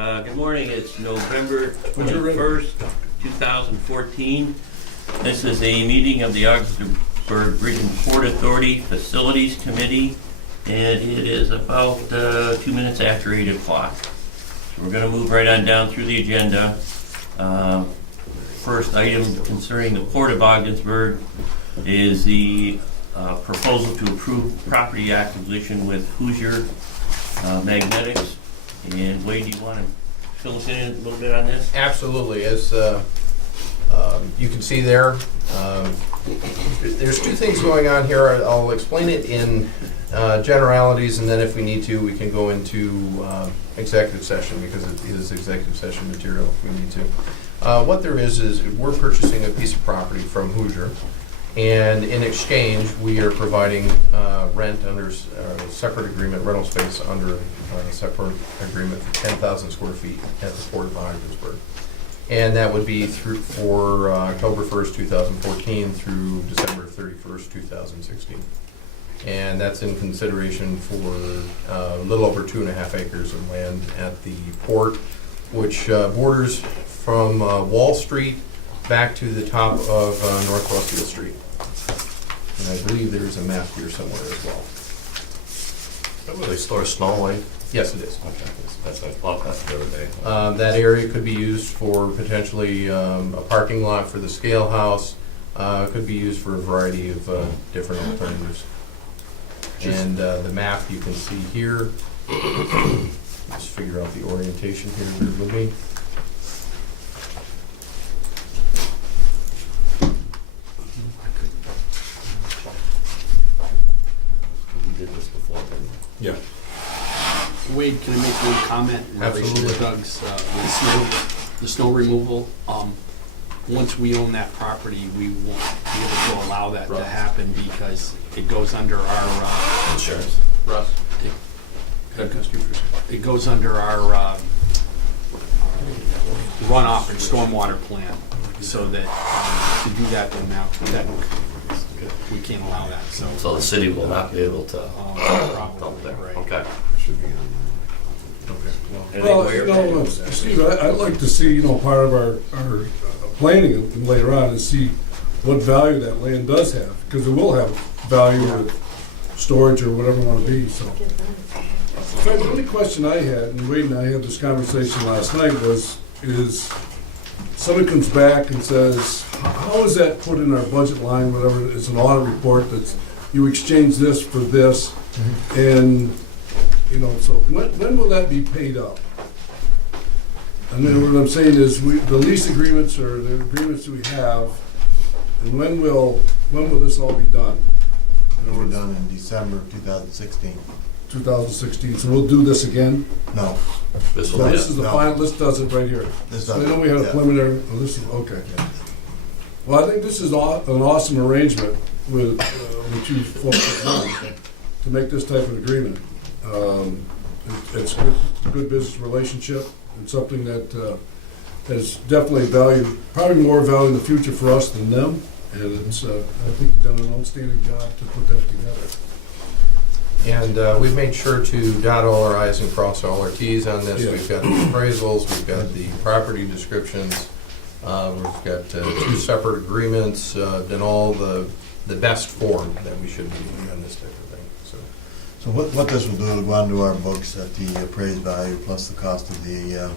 Good morning. It's November 21st, 2014. This is a meeting of the Ogdensburg Region Port Authority Facilities Committee, and it is about 2 minutes after 8 o'clock. So we're going to move right on down through the agenda. First item concerning the Port of Ogdensburg is the proposal to approve property acquisition with Hoosier Magnetics. And Wade, do you want to fill us in a little bit on this? Absolutely. As you can see there, there's two things going on here. I'll explain it in generalities, and then if we need to, we can go into executive session, because it is executive session material if we need to. What there is we're purchasing a piece of property from Hoosier, and in exchange, we are providing rent under a separate agreement, rental space under a separate agreement for 10,000 square feet at the Port of Ogdensburg. And that would be for October 1st, 2014 through December 31st, 2016. And that's in consideration for a little over 2.5 acres of land at the port, which borders from Wall Street back to the top of Northwest Field Street. And I believe there's a map here somewhere as well. That where they store snow, like? Yes, it is. Okay, that's I thought that's the other day. That area could be used for potentially a parking lot for the scale house. Could be used for a variety of different alternatives. And the map you can see here. Just figure out the orientation here with me. We did this before, didn't we? Yeah. Wade, can I make one comment in relation Absolutely. to Doug's, the snow removal? Once we own that property, we won't be able to allow that to happen because it goes under our, Insurance. Russ? It goes under our runoff and stormwater plan, so that to do that, then now that we can't allow that, so. So the city will not be able to dump Probably, there. right. Okay. Well, you know, Steve, I'd like to see, you know, part of our planning later on is see what value that land does have, because it will have value with storage or whatever it want to be, so. In fact, the only question I had, and Wade and I had this conversation last night, is someone comes back and says, how is that put in our budget line, whatever, it's an audit report that's, you exchange this for this, and, you know, so when will that be paid up? And then what I'm saying is, the lease agreements or the agreements that we have, and when will this all be done? It was done in December of 2016. 2016, so we'll do this again? No. This So will be this is the No. final, this does it right here. This So I doesn't, know we had a yeah. preliminary, oh, this is, okay. Well, I think this is an awesome arrangement with you folks at home to make this type of agreement. It's a good business relationship. It's something that has definitely value, probably more value in the future for us than them. And it's, I think you've done an outstanding job to put that together. And we've made sure to dot all our i's and cross all our t's on this. Yeah. We've got the appraisals, we've got the property descriptions, we've got two separate agreements, then all the best form that we should be doing on this type of thing. So what this will do, it'll go onto our books at the appraised value plus the cost of the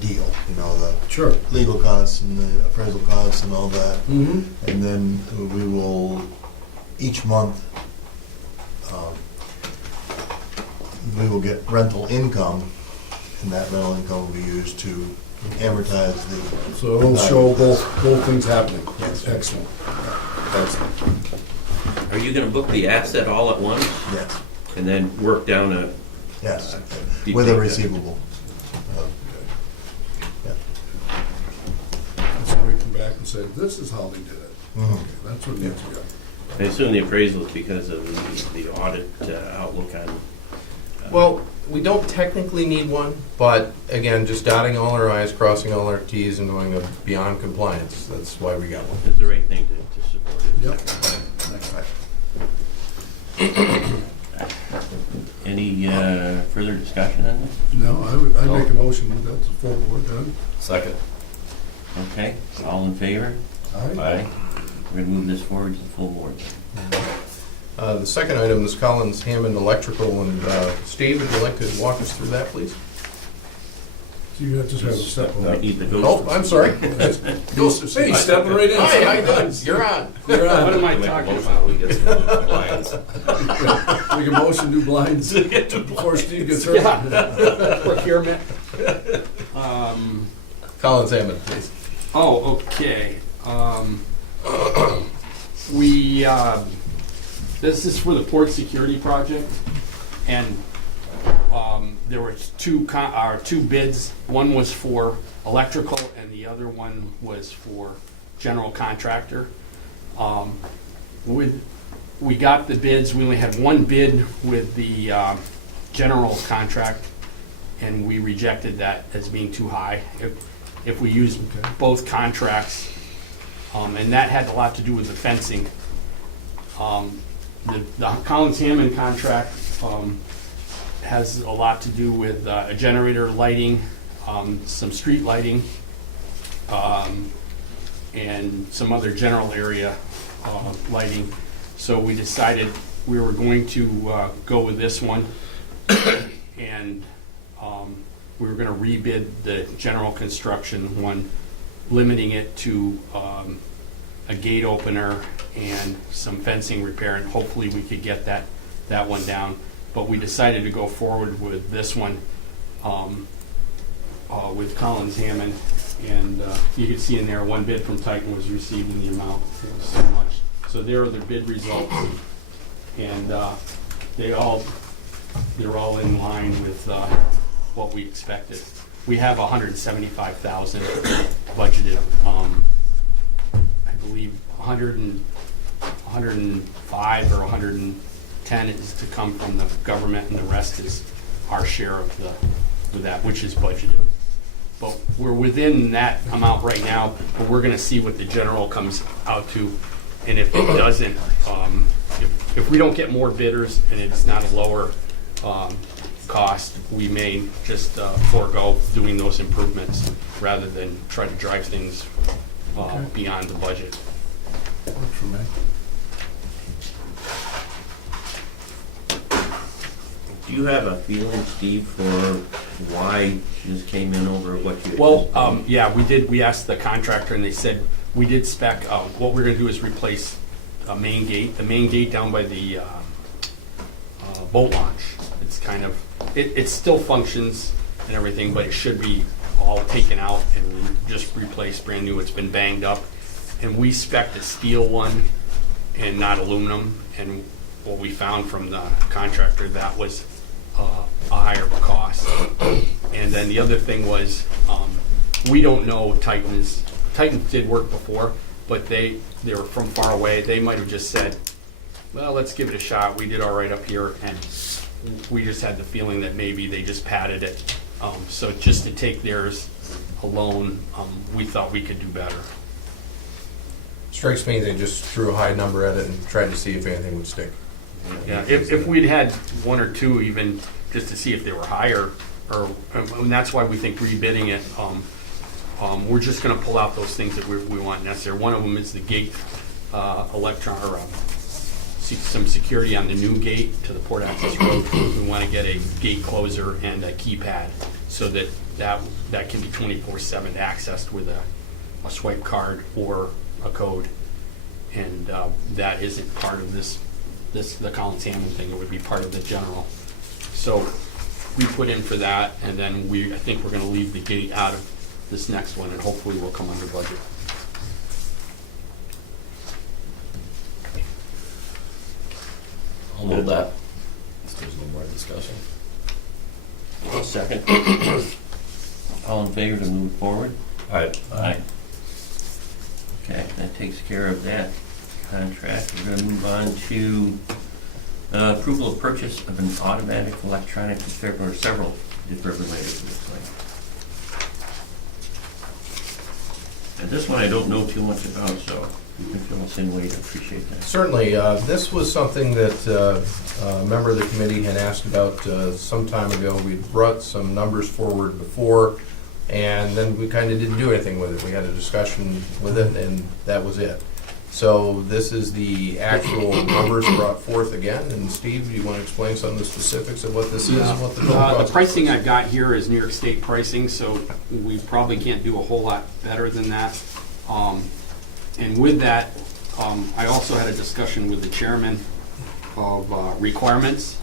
deal, you know, the Sure. legal costs and the appraisal costs and all that. Mm-hmm. And then we will, each month, we will get rental income, and that rental income will be used to amortize the. So it'll show both things happening. Yes. Excellent. Excellent. Are you going to book the asset all at once Yes, and then work down a? yes, You with a take that. receivable. So we come back and say, this is how they did it. Mhm. Okay, that's what needs to go. I assume the appraisal is because of the audit outlook on. Well, we don't technically need one, but again, just dotting all our i's, crossing all our t's, and going beyond compliance. That's why we got one. It's the right thing to support it. Yep. Next slide. Any further discussion on this? No, I'd make a motion that that's a full board done. Second. Okay, all in favor? Aye. Aye. We're gonna move this forward to the full board. The second item is Collins Hammond Electrical, and Steve, would you like to walk us through that, please? So you just have to step We on. need the Oh, ghost. I'm sorry. Ghost of Hey, Steve. stepping right in. Hi, how you doing? You're on. You're What on. am I Make a talking motion about? that we get some blinds. Make a motion, do blinds before Steve gets hurt. Yeah. Procurement. Collins Hammond, please. Oh, okay. We, this is for the port security project, and there were two bids. One was for electrical, and the other one was for general contractor. We got the bids. We only had one bid with the general contract, and we rejected that as being too high. If we use both contracts, and that had a lot to do with the fencing. The Collins Hammond contract has a lot to do with a generator lighting, some street lighting, and some other general area lighting. So we decided we were going to go with this one, and we were going to rebid the general construction one, limiting it to a gate opener and some fencing repair, and hopefully we could get that one down. But we decided to go forward with this one with Collins Hammond, and you can see in there one bid from Titan was received in the amount. It was so much. So there are the bid results, and they're all in line with what we expected. We have $175,000 budgeted. I believe 105 or 110 is to come from the government, and the rest is our share of that, which is budgeted. But we're within that amount right now, but we're gonna see what the general comes out to. And if it doesn't, if we don't get more bidders and it's not a lower cost, we may just forego doing those improvements rather than try to drive things beyond the budget. Works for me. Do you have a feeling, Steve, for why she just came in over what you? Well, yeah, we did. We asked the contractor, and they said we did spec. What we're going to do is replace a main gate. The main gate down by the boat launch. It's kind of it still functions and everything, but it should be all taken out and just replaced, brand new. It's been banged up, and we spec'd a steel one and not aluminum. And what we found from the contractor, that was a higher cost. And then the other thing was, we don't know Titan did work before, but they were from far away. They might have just said, well, let's give it a shot. We did all right up here, and we just had the feeling that maybe they just padded it. So just to take theirs alone, we thought we could do better. Strikes me they just threw a high number at it and tried to see if anything would stick. Yeah, if we'd had one or two even, just to see if they were higher, and that's why we think rebidding it, we're just gonna pull out those things that we want necessary. One of them is the gate, some security on the new gate to the port access road. We wanna get a gate closer and a keypad, so that can be 24/7 accessed with a swipe card or a code. And that isn't part of the Collins Hammond thing. It would be part of the general. So we put in for that, and then I think we're gonna leave the gate out of this next one, and hopefully we'll come under budget. I'll move that. If there's no more discussion. I'll second. All in favor to move forward? Aye. Aye. Okay, that takes care of that contract. We're gonna move on to approval of purchase of an automatic electronic defibrillator, or several defibrillators, it looks like. And this one I don't know too much about, so you can fill us in, Wade, I appreciate that. Certainly. This was something that a member of the committee had asked about some time ago. We brought some numbers forward before, and then we kind of didn't do anything with it. We had a discussion with it, and that was it. So this is the actual numbers brought forth again. And Steve, do you want to explain some of the specifics of what this is and what the total cost The is? pricing I've got here is New York State pricing, so we probably can't do a whole lot better than that. And with that, I also had a discussion with the chairman of requirements.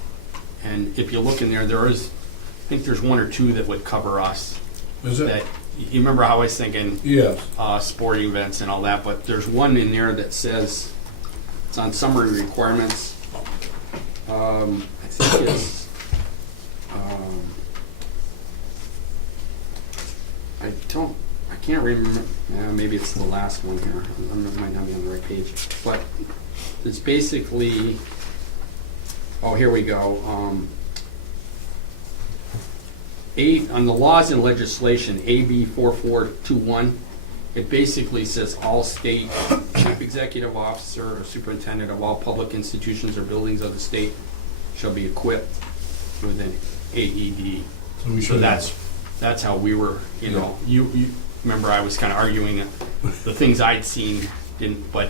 And if you look in there, I think there's one or two that would cover us. Is it? That, you remember how I was thinking Yes. sporting events and all that, but there's one in there that says, it's on summary requirements. I think it's, I can't remember, maybe it's the last one here, I might not be on the right page, but it's basically, oh, here we go. On the laws and legislation, AB 4421, it basically says all state chief executive officer or superintendent of all public institutions or buildings of the state shall be equipped with an AED. So we So should. that's how we were, you know, you remember I was kind of arguing that the things I'd seen didn't, but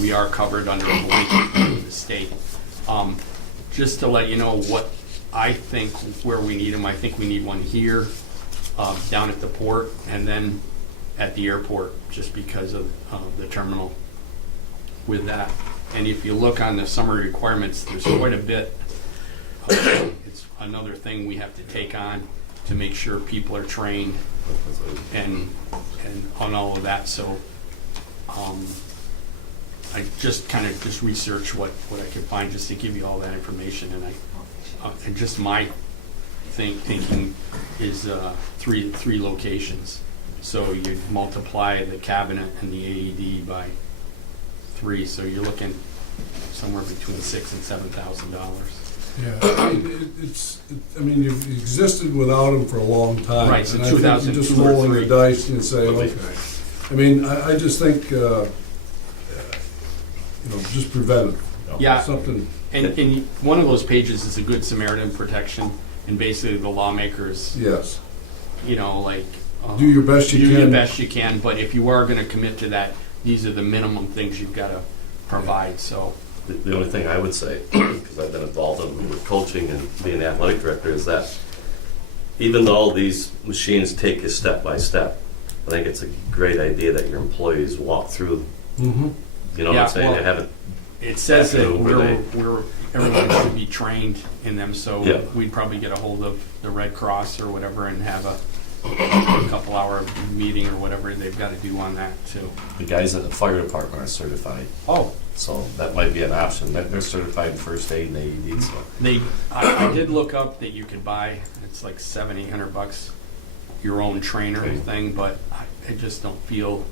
we are covered under the blanket of the state. Just to let you know what I think where we need them, I think we need one here, down at the port, and then at the airport, just because of the terminal with that. And if you look on the summary requirements, there's quite a bit. It's another thing we have to take on to make sure people are trained and on all of that. So I just kind of just researched what I could find just to give you all that information, and just my thinking is three locations. So you multiply the cabinet and the AED by 3, so you're looking somewhere between $6,000 and $7,000. Yeah, I mean, you've existed without them for a long time. Right, since and I think 2002 you're just or rolling the 3. dice and say, okay. I mean, I just think, just preventive. Yeah. Something, And one of those pages is a Good Samaritan protection, and basically the lawmakers, yes. like. Do your best you Do can. the best you can, but if you are gonna commit to that, these are the minimum things you've gotta provide, so. The only thing I would say, because I've been involved with coaching and being the athletic director, is that even though these machines take you step by step, I think it's a great idea that your employees walk through. Mm-hmm. You know what Yeah, I'm saying? well, They haven't. It says that After everyone should be trained in them, so Yeah. we'd probably get a hold of the Red Cross or whatever and have a couple hour meeting or whatever they've gotta do on that too. The guys at the fire department are certified, Oh, so that might be an option. They're certified in first aid and AED, so. I did look up that you could buy, it's like $700-800, your own trainer Okay. thing, but I just don't feel,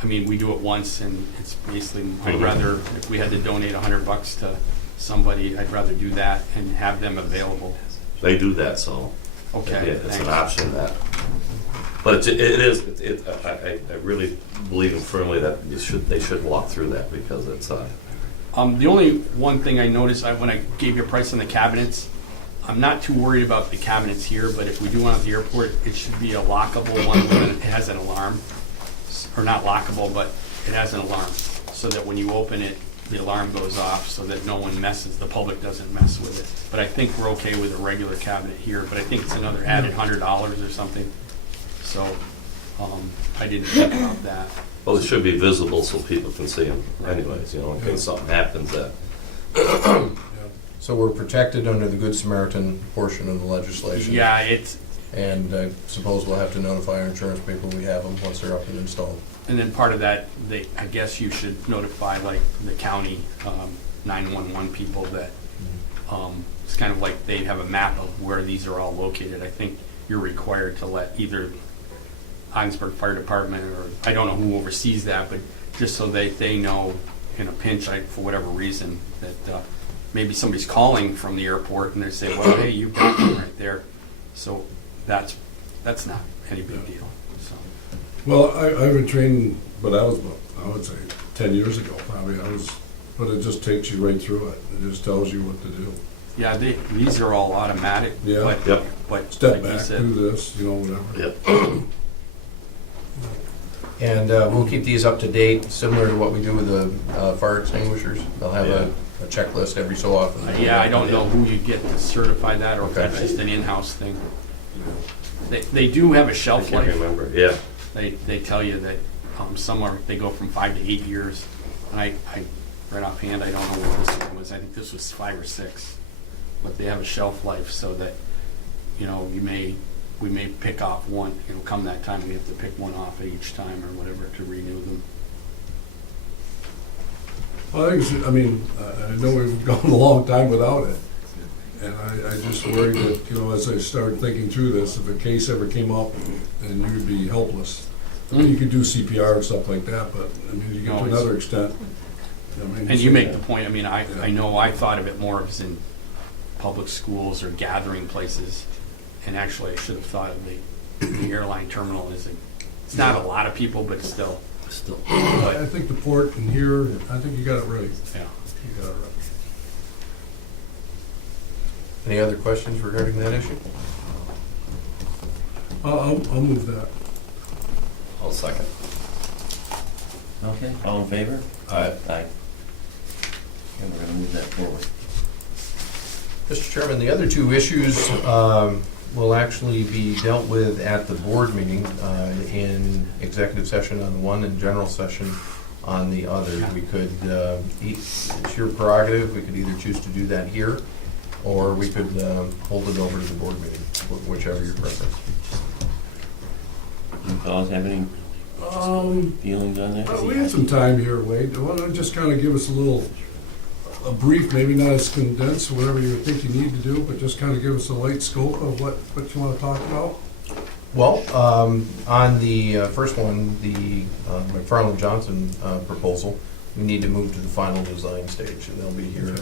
I mean, we do it once and it's basically, I'd Mhm. rather, if we had to donate $100 to somebody, I'd rather do that and have them available. They do that, so. Okay, Yeah, it's thanks. an option that, but it is, I really believe firmly that they should walk through that because it's, The only one thing I noticed, when I gave you a price on the cabinets, I'm not too worried about the cabinets here, but if we do one at the airport, it should be a lockable one, and it has an alarm. Or not lockable, but it has an alarm, so that when you open it, the alarm goes off, so that no one messes, the public doesn't mess with it. But I think we're okay with a regular cabinet here, but I think it's another added $100 or something. So, I didn't think about that. well, it should be visible so people can see them anyways, in case something happens that. So we're protected under the Good Samaritan portion of the legislation. Yeah, it's, And I suppose we'll have to notify our insurance people we have them once they're up and installed. and then part of that, I guess you should notify like the county 911 people that, it's kind of like they have a map of where these are all located. I think you're required to let either Ogdensburg Fire Department, or I don't know who oversees that, but just so they know in a pinch, for whatever reason, that maybe somebody's calling from the airport and they say, well, hey, you've got one right there. So that's not any big deal, so. Well, I've been trained, but I was, I would say, 10 years ago, probably. But it just takes you right through it. It just tells you what to do. Yeah, these are all automatic, Yeah. but, Yep. but Step like you back, said, do this, whatever. Yep. And we'll keep these up to date, similar to what we do with the fire extinguishers. They'll have a checklist every so often. yeah, I don't know who you get to certify that, or if Okay. that's just an in-house thing. They do have a I shelf can't life. remember, yeah. They tell you that they go from 5 to 8 years. And I right offhand, I don't know what this one was. I think this was 5 or 6. But they have a shelf life so that, we may pick off one, come that time, we have to pick one off each time or whatever to renew them. Well, I know we've gone a long time without it. And I just worry that, as I started thinking through this, if a case ever came up, then you would be helpless. I mean, you could do CPR and stuff like that, but, you get No, to it's- another extent. And you make the point, I know I thought of it more as in public schools or gathering places, and actually I should have thought of the airline terminal as it's not a lot of people, but still. I think the port and here, I think you got it right. Yeah. You got it right. Any other questions regarding that issue? I'll move that. I'll second. Okay, all in favor? Aye. Aye. And we're gonna move that forward. Mr. Chairman, the other two issues will actually be dealt with at the board meeting in executive session on the one and general session on the other. We could, it's your prerogative, we could either choose to do that here, or we could hold it over to the board meeting, whichever your preference. Do you fellas have any feelings on that? We have some time here, Wade. Why don't you just kind of give us a brief, maybe not as condensed, whatever you think you need to do, but just kind of give us a light scope of what you want to talk about? Well, on the first one, the McFarland Johnson proposal, we need to move to the final design stage, and they'll be here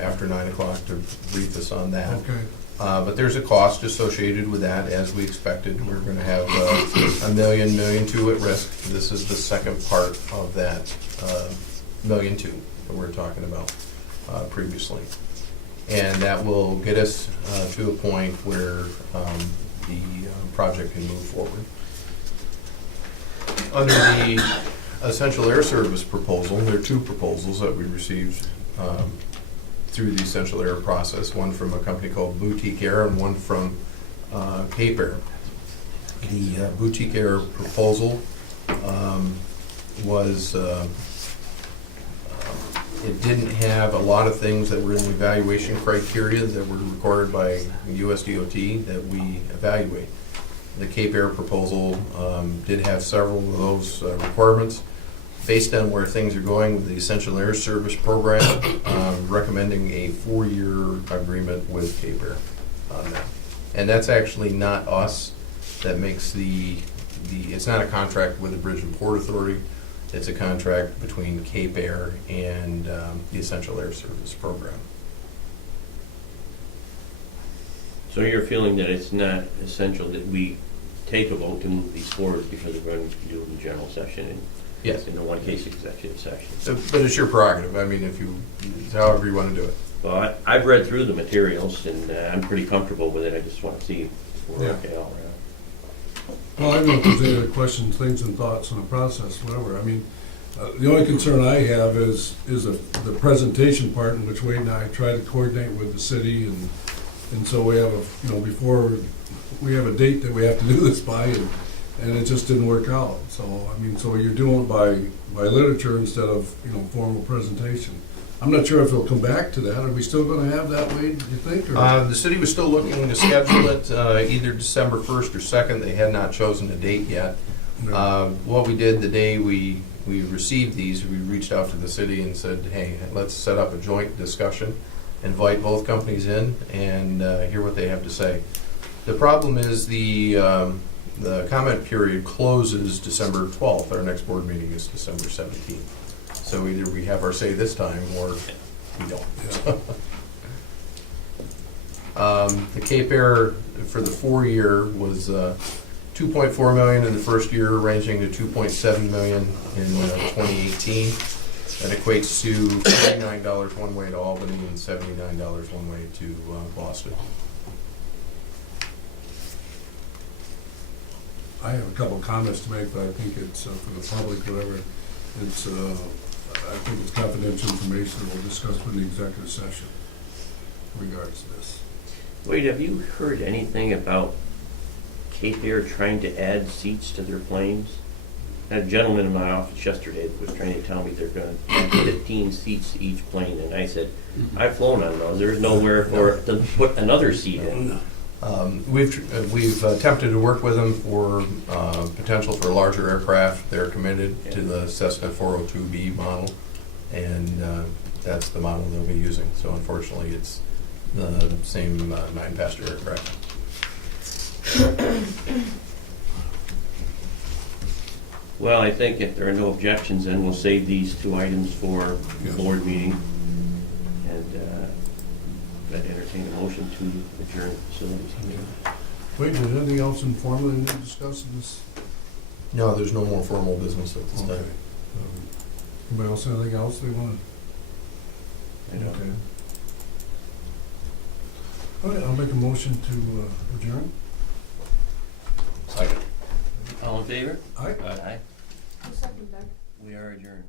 after 9 o'clock to brief us on that. Okay. But there's a cost associated with that, as we expected. We're going to have $1 million, $1.2 million at risk. This is the second part of that $1.2 million that we're talking about previously. And that will get us to a point where the project can move forward. Under the Essential Air Service proposal, there are two proposals that we received through the Essential Air process, one from a company called Boutique Air and one from Cape Air. The Boutique Air proposal was, it didn't have a lot of things that were in the evaluation criteria that were required by US DOT that we evaluate. The Cape Air proposal did have several of those requirements. Based on where things are going with the Essential Air Service program, recommending a 4-year agreement with Cape Air on that. And that's actually not us that makes it's not a contract with the Bridge and Port Authority. It's a contract between Cape Air and the Essential Air Service program. So you're feeling that it's not essential that we take a vote to move these forward because we're going to do it in general session and Yes. in the one case executive session? But it's your prerogative. I mean, however you want to do it. Well, I've read through the materials and I'm pretty comfortable with it. I just want to see if we're Yeah. okay all around. Well, I don't know if there's any other questions, things, and thoughts on the process, whatever. The only concern I have is the presentation part in which Wade and I try to coordinate with the city, and so we have before we have a date that we have to do this by, and it just didn't work out. So so you're doing it by literature instead of formal presentation. I'm not sure if it'll come back to that. Are we still going to have that, Wade, do you think? Or? The city was still looking to schedule it either December 1st or 2nd. They had not chosen a date yet. No. What we did the day we received these, we reached out to the city and said, hey, let's set up a joint discussion, invite both companies in, and hear what they have to say. The problem is the comment period closes December 12th. Our next board meeting is December 17th. So either we have our say this time or we don't. The Cape Air for the 4-year was 2.4 million in the first year, ranging to 2.7 million in 2018. That equates to $49 one way to Albany and $79 one way to Boston. I have a couple of comments to make, but I think it's for the public, whatever. It's, I think it's confidential information that we'll discuss with the executive session in regards to this. Wade, have you heard anything about Cape Air trying to add seats to their planes? I had a gentleman in my office yesterday that was trying to tell me they're going to add 15 seats to each plane, and I said, I've flown on those. There's nowhere for to put another seat in. We've attempted to work with them for potential for larger aircraft. They're committed to the Cessna 402B model, and that's the model they'll be using. So unfortunately, it's the same 9-passenger aircraft. Well, I think if there are no objections, then we'll save these 2 items for the board meeting. And I'd entertain a motion to adjourn the facilities committee. Wait, is there anything else informal you need to discuss in this? No, there's no more formal business at this Okay. time. Anybody else, anything else they want? I know. Okay. All right, I'll make a motion to adjourn. Second. All in favor? Aye. Aye. I'll second that. We are adjourned.